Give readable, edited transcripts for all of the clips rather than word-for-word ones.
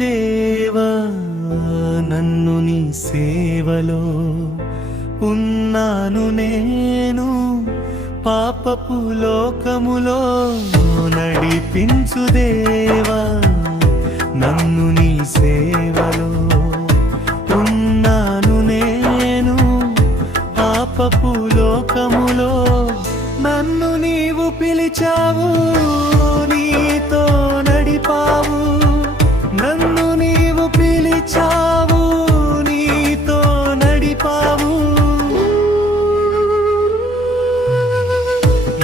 దేవా నన్ను నీ సేవలో ఉన్నాను నేను పాపపు లోకములో నడిపించు దేవా నన్ను నీ సేవలో ఉన్నాను నేను పాపపు లోకములో నన్ను నీవు పిలిచావు నీతో నడిపావు నన్ను నీవు పిలిచావు నీతో నడిపావు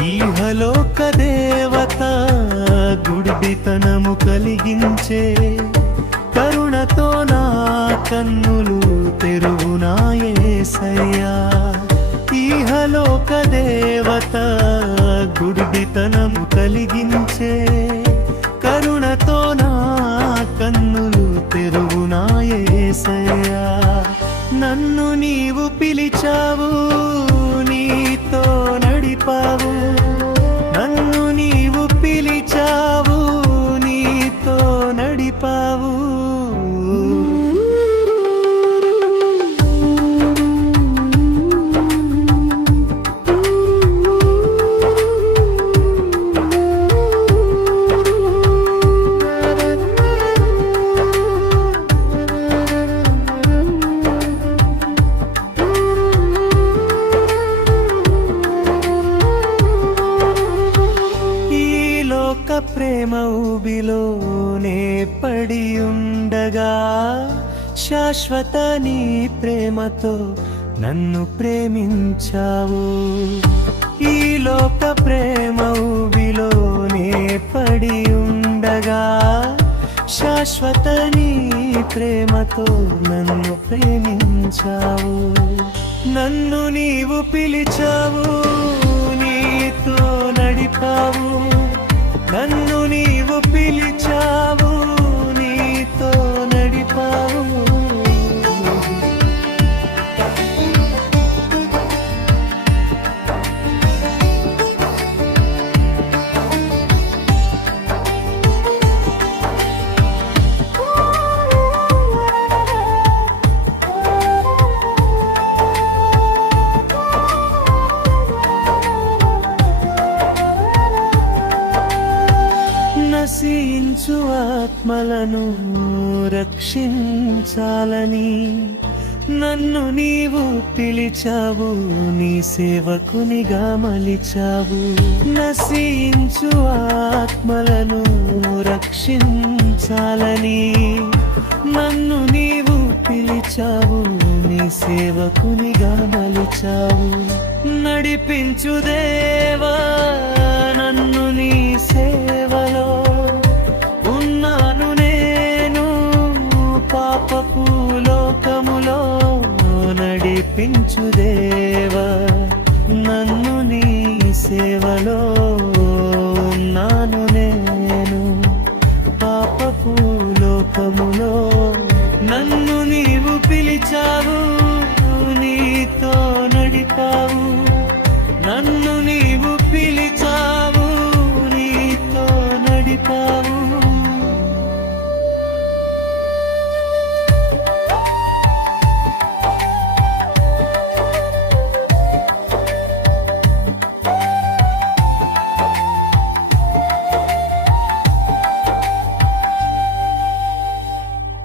ఈహలోక దేవత గుడితనము కలిగించే కరుణతో నా కన్నులు తెరువునా యేసయ్యా ఈహలోక దేవత గుడితనము కలిగించే కరుణతో నా కన్నులు తెరువునా యేసయ్యా నన్ను నీవు పిలిచావు నీతో నడిపావు నన్ను నీవు పిలిచావు నీతో నడిపావు ప్రేమ ఊబిలోనే పడి ఉండగా శాశ్వత నీ ప్రేమతో నన్ను ప్రేమించావు ఈ లోక ప్రేమ ఊబిలోనే పడి ఉండగా శాశ్వత నీ ప్రేమతో నన్ను ప్రేమించావు నన్ను నీవు పిలిచావు నీతో నడిపావు నన్ను నీవు పిలిచావు నీతో నడిపావు నశించు ఆత్మలను రక్షించాలని నన్ను నీవు పిలిచావు నీ సేవకునిగా మలిచావు నశించు ఆత్మలను రక్షించాలని నన్ను నీవు పిలిచావు నీ సేవకునిగా మలిచావు నడిపించు దేవా నన్ను నీ సేవలో ఉన్నాను నేను పాపపు లోకములో నడిపించు దేవా నన్ను నీ సేవలో ఉన్నాను నేను పాపపు లోకములో నన్ను నీవు పిలిచావు నీతో నడిపావు